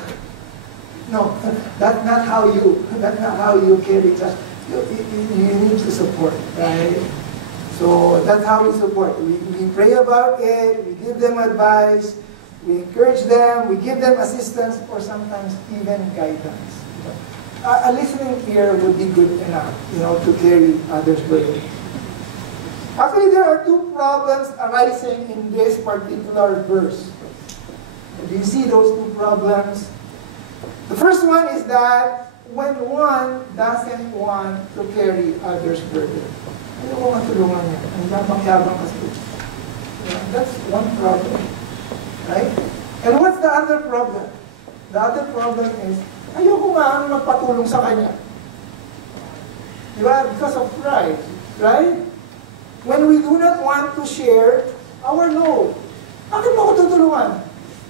No, that's not how you carry it. You need to support, right? So, that's how we support. We pray about it, we give them advice, we encourage them, we give them assistance, or sometimes even guidance. A listening ear would be good enough, to carry others' burden. Actually, there are two problems arising in this particular verse. Do you see those two problems? The first one is that when one doesn't want to carry others' burden. Ayaw ko matulungan niya. Ang yabang kasi. That's one problem. Right? And what's the other problem? The other problem is, ayoko nga magpatulong sa kanya. Diba? Because of pride. Right? When we do not want to share our load, bakit mo ako tutulungan?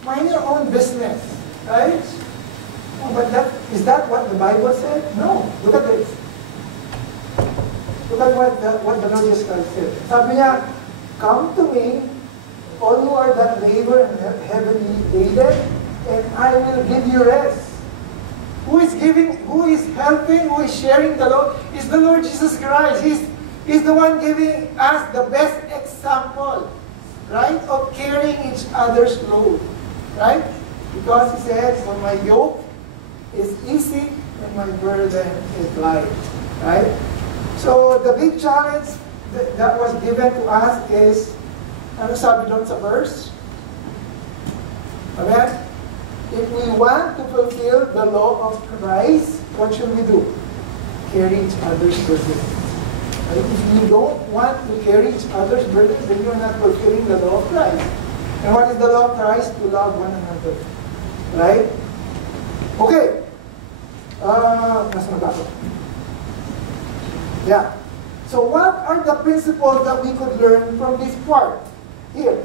Mind your own business. Right? Oh, but is that what the Bible said? No. Look at this. Look at what the Lord Jesus Christ said. Sabi niya, come to me, all who are that labor and heavily laden, and I will give you rest. Who is giving, who is helping, who is sharing the load is the Lord Jesus Christ. He's the one giving us the best example, right, of carrying each other's load, right? Because He says, "For my yoke is easy and my burden is light," right? So the big challenge that was given to us is, ano sabi doon sa verse? Amen? If we want to fulfill the law of Christ, what should we do? Carry each other's burdens. Right? If you don't want to carry each other's burdens, then you're not fulfilling the law of Christ. And what is the law of Christ? To love one another. Right? Okay. Nasa na ako? Yeah. So what are the principles that we could learn from this part? Here.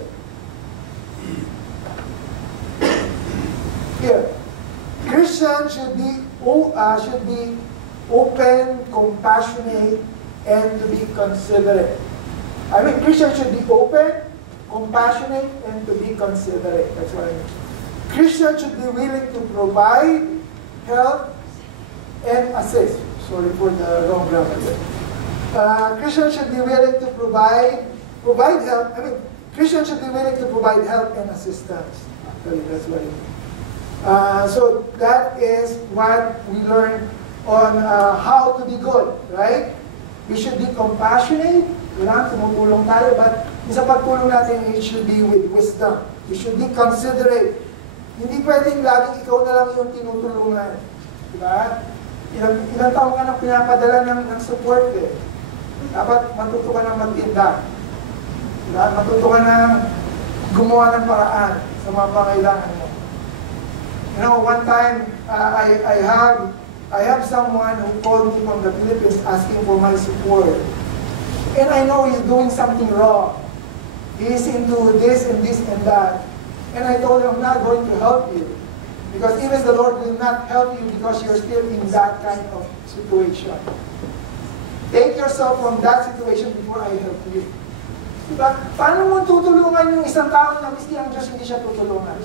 Here, Christians should be open, compassionate, and to be considerate. I mean, Christians should be open, compassionate, and to be considerate. That's what I mean. Christians should be willing to provide, help, and assist. Sorry for the wrong grammar there. Christians should be willing to provide help. I mean, Christians should be willing to provide help and assistance. Actually, that's what I mean. So that is what we learn on how to be good, right? We should be compassionate. Kailangan tumutulong tayo, but sa pagtulong natin, it should be with wisdom. We should be considerate. Hindi pwedeng laging ikaw na lang yung tinutulungan. Diba? Ilang taong ka nang pinapadala ng support eh. Dapat matuto ka ng magtinda. Diba? Matuto ka ng gumawa ng paraan sa mga pangailangan mo. You know, one time, I have someone who called me from the Philippines asking for my support. And I know he's doing something wrong. He's into this and this and that. And I told him, I'm not going to help you. Because even the Lord will not help you because you're still in that kind of situation. Take yourself from that situation before I help you. Diba? Paano mo tutulungan yung isang tao na miski ang Diyos hindi siya tutulungan?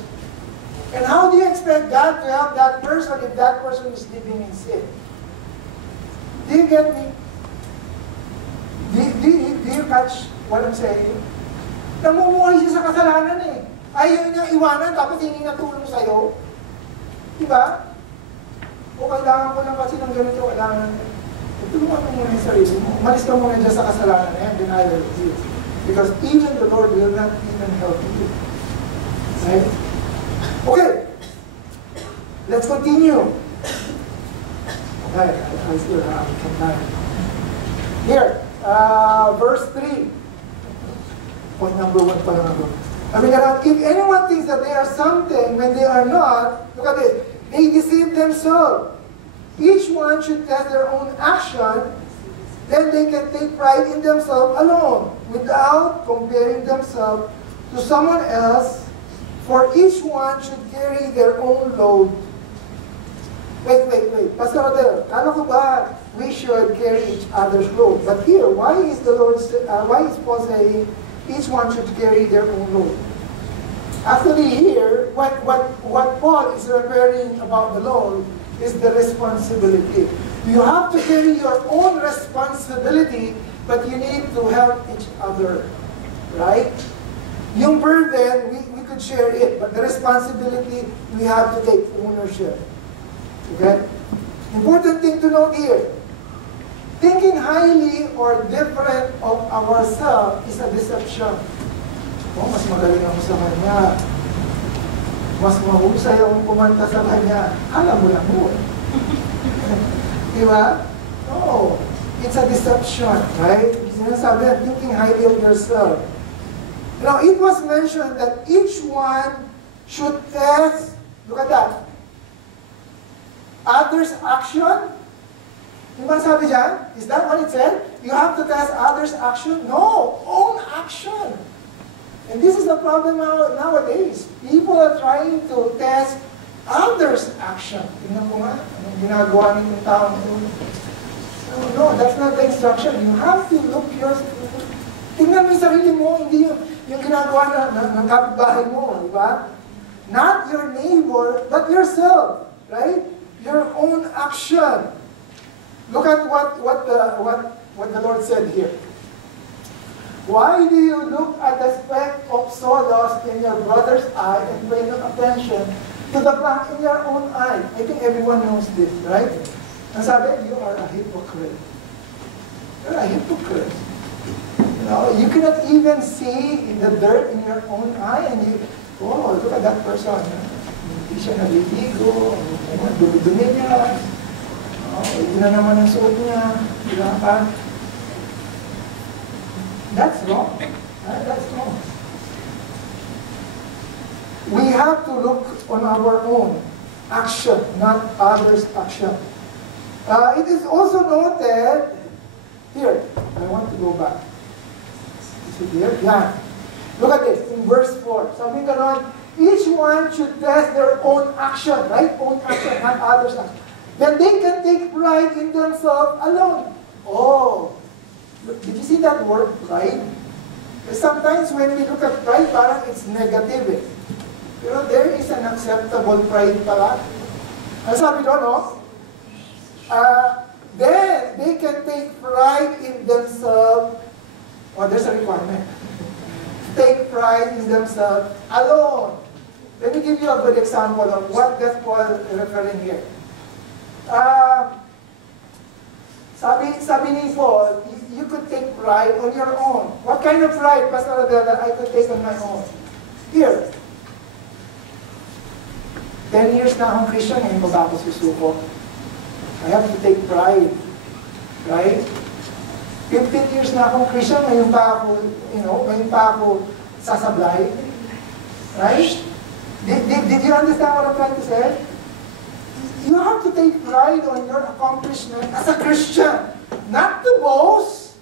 And how do you expect God to help that person if that person is living in sin? Do you get me? Do you catch what I'm saying? Namumuhay siya sa kasalanan eh. Ayaw niya iwanan, tapos hindi na tulong sa'yo. Diba? O kailangan ko lang kasi ng ganito, kailangan tulungan mo muna yung sarili mo. Umalis ka muna dyan sa kasalanan na yan, then I will do it. Because even the Lord will not even help you. Right? Okay, let's continue. Okay, I still have some time. Here, verse 3. Point number 1 pa lang ako. I mean, if anyone thinks that they are something when they are not, look at this, they deceive themselves. Each one should test their own action, then they can take pride in themselves alone, without comparing themselves to someone else. For each one should carry their own load. Wait. Pastor Rodel, kala ko ba we should carry each other's load? But here, why is Paul saying each one should carry their own load? Actually here, what Paul is referring about the load is the responsibility. You have to carry your own responsibility, but you need to help each other. Right? Yung burden, we could share it, but the responsibility, we have to take ownership. Okay? Important thing to note here. Thinking highly or different of ourselves is a deception. Oh, mas magaling ako sa kanya. Mas mahusay akong kumanta sa kanya. Alam mo lang mo. Diba? No. It's a deception, right? Sinasabi na, thinking highly of yourself. Now, it was mentioned that each one should test, look at that, others' action. Yung ba sabi dyan? Is that what it said? You have to test others' action? No! Own action! And this is the problem nowadays. People are trying to test others' action. Tingnan mo nga, anong ginagawa nitong tao. No, that's not the instruction. You have to look yourself. Tingnan mo yung sarili mo, hindi yung ginagawa ng kapitbahay mo, di ba? Not your neighbor, but yourself, right? You your own action. Look at what the Lord said here. Why do you look at the speck of sawdust in your brother's eye and pay no attention to the plank in your own eye? I think everyone knows this, right? And sabi, you are a hypocrite. You're a hypocrite. You know, you cannot even see the dirt in your own eye, and you, oh, look at that person. Hindi siya naliligo, dumi-dumi niya. Oh, ito na naman ang suot niya. Diba ka? That's wrong. That's wrong. We have to look on our own action, not others' action. It is also noted, here, I want to go back. Is it here? Yeah. Look at this, in verse 4. Sabi ganon, each one should test their own action, right? Own action, not others' action. Then they can take pride in themselves alone. Oh, did you see that word, pride? Sometimes when we look at pride, parang it's negative eh. Pero there is an acceptable pride pala. Ano sabi doon, no? Then they can take pride in themselves. Oh, there's a requirement. Take pride in themselves alone. Let me give you a good example of what does Paul referring here. Sabi ni Paul, you could take pride on your own. What kind of pride, Pastor Adel, that I could take on my own? Here. 10 years na akong Christian, ngayon ko ba ako susuko? I have to take pride. Right? 15 years na akong Christian, ngayon pa ako, ngayon pa ako sasablay. Right? Did you understand what I'm trying to say? You have to take pride on your accomplishment as a Christian. Not to boast,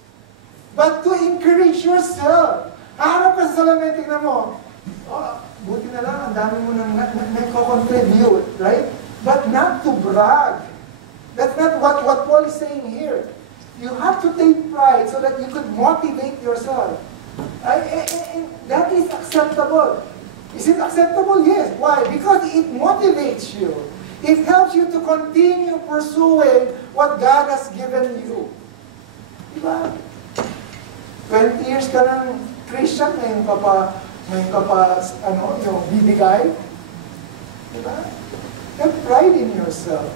but to encourage yourself. Harap ka sa salamin, tingnan mo. Oh, buti na lang, ang dami mo nang nagko-contribute, right? But not to brag. That's not what Paul is saying here. You have to take pride so that you could motivate yourself. And that is acceptable. Is it acceptable? Yes. Why? Because it motivates you. It helps you to continue pursuing what God has given you. Diba? 20 years ka ng Christian, ngayon ka pa, yung bibigay. Diba? Have pride in yourself.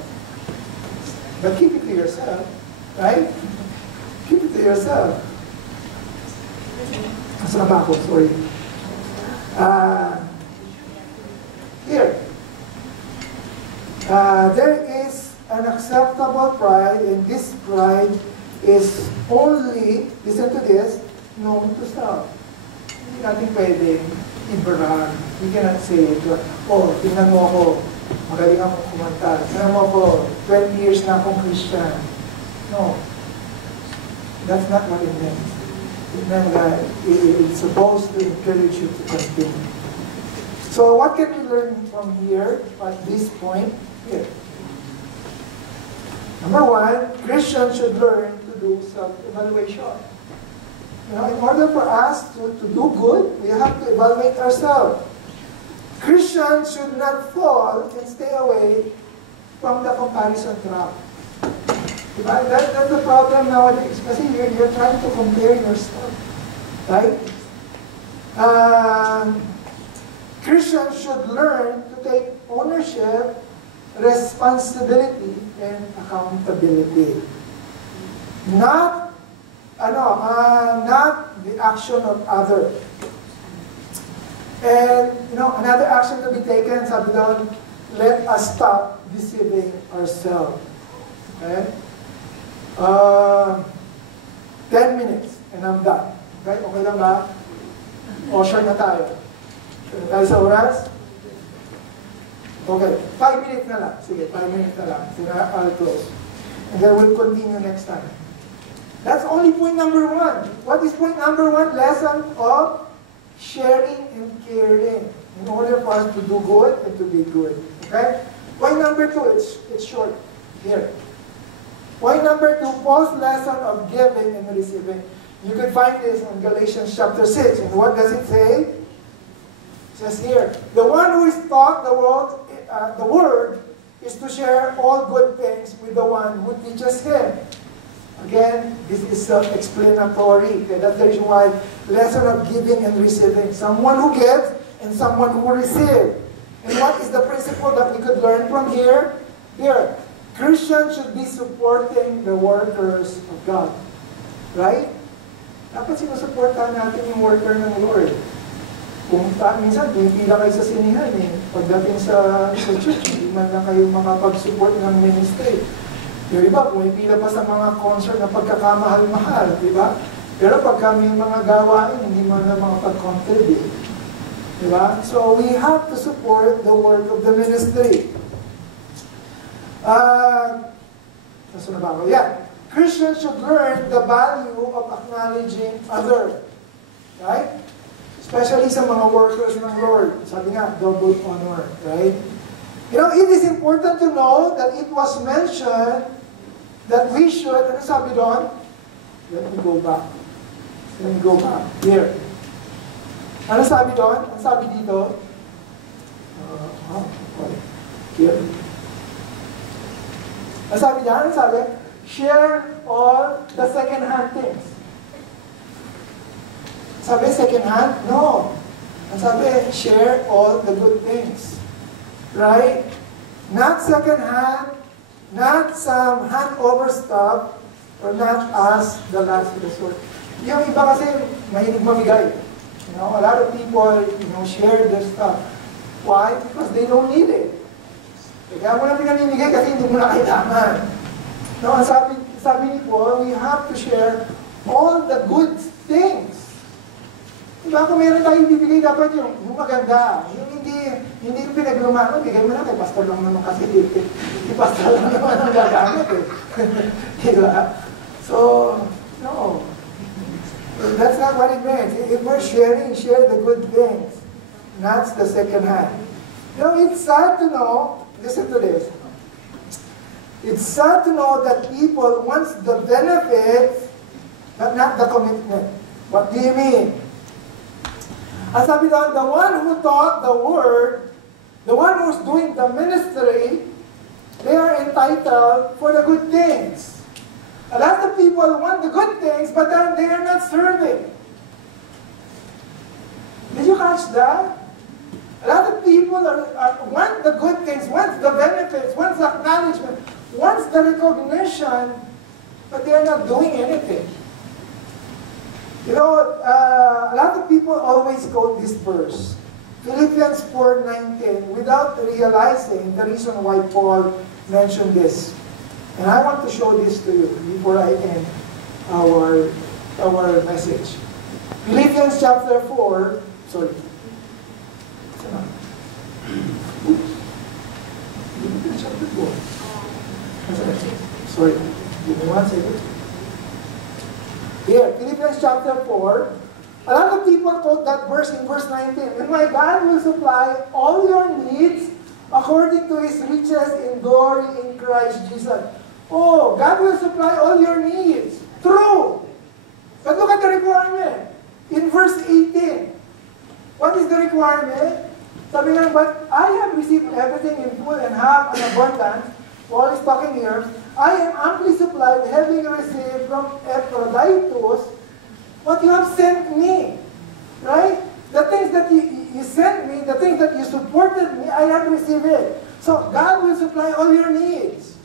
But keep it to yourself. Right? Keep it to yourself. Saan ba ako? Sorry. Here. There is an acceptable pride, and this pride is only, listen to this, known to self. Hindi natin pwedeng i-brag. We cannot say, oh, tingnan mo ako, magaling akong kumanta. Tingnan mo ako, 20 years na akong Christian. No. That's not what it means. It meant that it's supposed to encourage you to continue. So what can we learn from here at this point? Here. Number one, Christians should learn to do self-evaluation. In order for us to do good, we have to evaluate ourselves. Christians should not fall and stay away from the comparison trap. That's the problem nowadays. Kasi you're trying to compare yourself. Right? Christians should learn to take ownership, responsibility, and accountability. Not the action of others. And, another action to be taken, sabi doon, let us stop deceiving ourselves. Okay? 10 minutes, and I'm done. Okay? Okay lang ba? O, share na tayo. Share na tayo sa oras? Okay, 5 minutes na lang. Sige, 5 minutes na lang. Sige, I'll close. And then we'll continue next time. That's only point number 1. What is point number 1? Lesson of sharing and caring. In order for us to do good and to be good. Okay? Point number 2, it's short. Here. Point number 2, Paul's lesson of giving and receiving. You can find this in Galatians chapter 6. And what does it say? It says here, the one who is taught the word is to share all good things with the one who teaches him. Again, this is self-explanatory. Okay? That's the reason why lesson of giving and receiving. Someone who gives and someone who receives. And what is the principle that we could learn from here? Here, Christians should be supporting the workers of God. Right? Dapat sinusuportahan natin yung worker ng Lord. Kung minsan, pila kayo sa sinihan pagdating sa church, hindi man lang kayo makapag-support ng ministry. Yung iba, pumipila pa sa mga concert na pagkakamahal-mahal, di ba? Pero pag kami yung mga gawain, hindi man lang makapag-contribute. Di ba? So, we have to support the work of the ministry. Nasa na ba ako? Yeah. Christians should learn the value of acknowledging others. Right? Especially sa mga workers ng Lord. Sabi nga, double honor. Right? You know, it is important to know that it was mentioned that we should, ano sabi doon? Let me go back. Let me go back. Here. Ano sabi doon? Ano sabi dito? Here. Ano sabi niya? Ano sabi? Share all the second-hand things. Sabi second-hand? No. Ang sabi, share all the good things. Right? Not second-hand, not some hand-over stuff, or not as the last resort. Yung iba kasi, mahilig mamigay. You know, a lot of people, share their stuff. Why? Because they don't need it. Kaya mo na pinamimigay kasi hindi mo na kailangan. No, ang sabi ni Paul, we have to share all the good things. Diba, kung meron tayong bibigay, dapat yung maganda. Yung hindi yung pinaglumaan, bigay mo na kay pastor lang naman kasi. Si pastor lang naman ang gagamit eh. Diba? So, no. That's not what it means. If we're sharing, share the good things. Not the second hand. You know, it's sad to know, listen to this. It's sad to know that people want the benefits, but not the commitment. What do you mean? Ang sabi doon, the one who taught the word, the one who's doing the ministry, they are entitled for the good things. A lot of people want the good things, but then they are not serving. Did you catch that? A lot of people want the good things, want the benefits, want the acknowledgement, want the recognition, but they are not doing anything. You know, a lot of people always quote this verse, Philippians 4:19, without realizing the reason why Paul mentioned this. And I want to show this to you before I end our message. Philippians chapter 4, sorry. Philippians chapter 4. Sorry, give me 1 second. Here, Philippians chapter 4. A lot of people quote that verse in verse 19. And my God will supply all your needs according to His riches in glory in Christ Jesus. Oh, God will supply all your needs. True. But look at the requirement. In verse 18. What is the requirement? Sabi nga, but I have received everything in full and have an abundance. Paul is talking here. I am amply supplied, having received from Epaphroditus what you have sent me. Right? The things that you sent me, the things that you supported me, I have received it. So God will supply all your needs.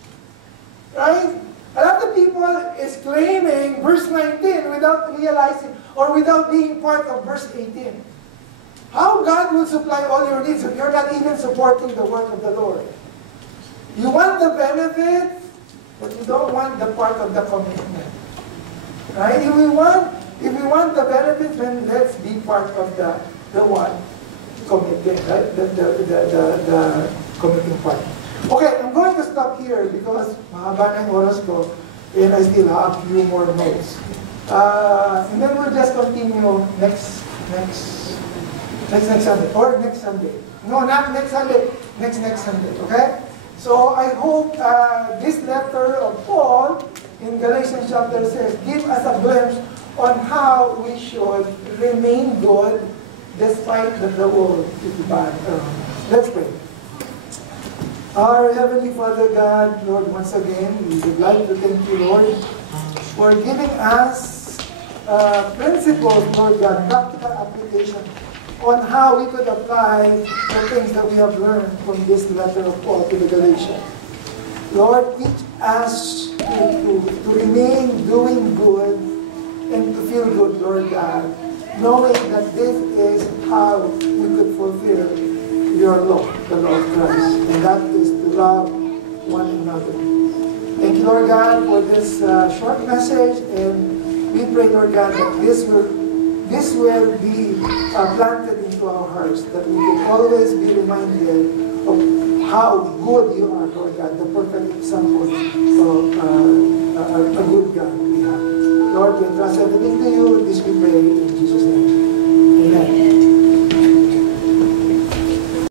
Right? A lot of people is claiming verse 19 without realizing or without being part of verse 18. How God will supply all your needs if you're not even supporting the work of the Lord? You want the benefit, but you don't want the part of the commitment. Right? If we want the benefit, then let's be part of the one committing, right? The committing part. Okay, I'm going to stop here because mahaba na yung oras ko and I still have a few more notes. And then we'll just continue next Sunday. Or next Sunday. No, not next Sunday. Next Sunday. Okay? So I hope this letter of Paul in Galatians chapter 6 gives us a glimpse on how we should remain good despite that the world is bad. Let's pray. Our Heavenly Father God, Lord, once again, we would like to thank you, Lord, for giving us principles, Lord God, practical application on how we could apply the things that we have learned from this letter of Paul to the Galatians. Lord, teach us to remain doing good and to feel good, Lord God, knowing that this is how we could fulfill your law, the law of Christ, and that is to love one another. Thank you, Lord God, for this short message, and we pray, Lord God, that this will be planted into our hearts, that we can always be reminded of how good you are, Lord God, the perfect example of a good God we have. Lord, we trust everything to you. This we pray.